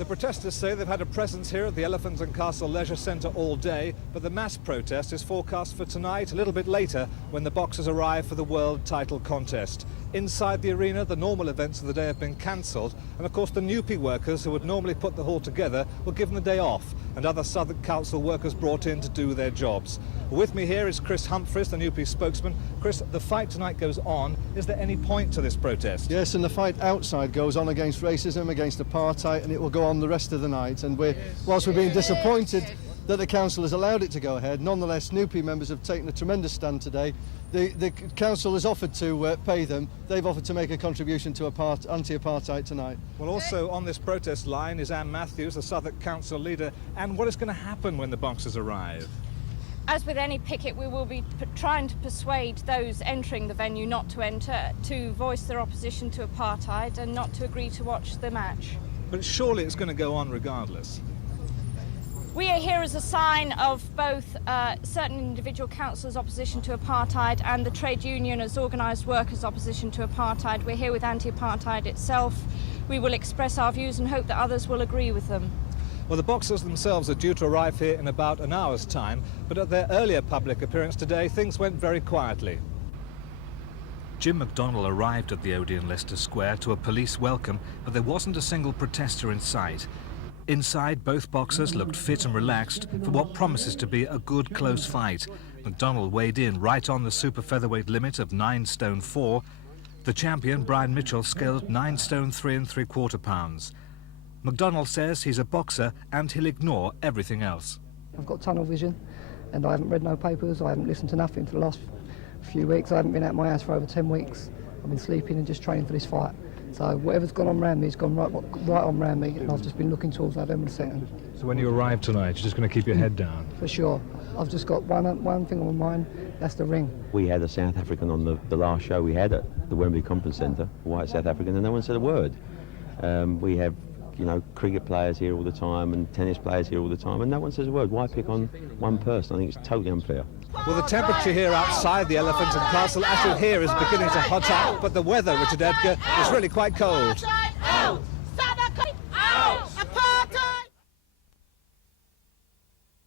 The protesters say they've had a presence here at the Elephant and Castle Leisure Centre all day, but the mass protest is forecast for tonight, a little bit later, when the boxers arrive for the World Title Contest. Inside the arena, the normal events of the day have been cancelled, and of course the NUPE workers who would normally put the hall together were given the day off, and other Southwark Council workers brought in to do their jobs. With me here is Chris Humphries, the NUPE spokesman. Chris, the fight tonight goes on. Is there any point to this protest? Yes, and the fight outside goes on against racism, against apartheid, and it will go on the rest of the night. And whilst we're being disappointed that the council has allowed it to go ahead, nonetheless NUPE members have taken a tremendous stand today. The council has offered to pay them. They've offered to make a contribution to anti-apartheid tonight. Well, also on this protest line is Anne Matthews, the Southwark Council leader. And what is going to happen when the boxers arrive? As with any picket, we will be trying to persuade those entering the venue not to enter, to voice their opposition to apartheid and not to agree to watch the match. But surely it's going to go on regardless. We are here as a sign of both certain individual councillors' opposition to apartheid and the trade union as organised workers' opposition to apartheid. We're here with anti-apartheid itself. We will express our views and hope that others will agree with them. Well, the boxers themselves are due to arrive here in about an hour's time, but at their earlier public appearance today, things went very quietly. Jim McDONNELL arrived at the Odeon Leicester Square to a police welcome, but there wasn't a single protester in sight. Inside, both boxers looked fit and relaxed for what promises to be a good close fight. McDONNELL weighed in right on the super featherweight limit of 9 stone 4. The champion, Brian Mitchell, scaled 9 stone 3 3/4 pounds. McDONNELL says he's a boxer and he'll ignore everything else. I've got tunnel vision and I haven't read no papers, I haven't listened to nothing for the last few weeks. I haven't been out of my house for over 10 weeks. I've been sleeping and just training for this fight. So whatever's gone on around me has gone right on around me, and I've just been looking towards that every second. So when you arrive tonight, you're just going to keep your head down? For sure. I've just got one thing on my mind, that's the ring. We had a South African on the last show we had at the Wembley Conference Centre, a white South African, and no one said a word. We have, you know, cricket players here all the time and tennis players here all the time, and no one says a word. Why pick on one person? I think it's totally unfair. Well, the temperature here outside the Elephant and Castle, as you hear, is beginning to hot up, but the weather, Richard Edgar, is really quite cold.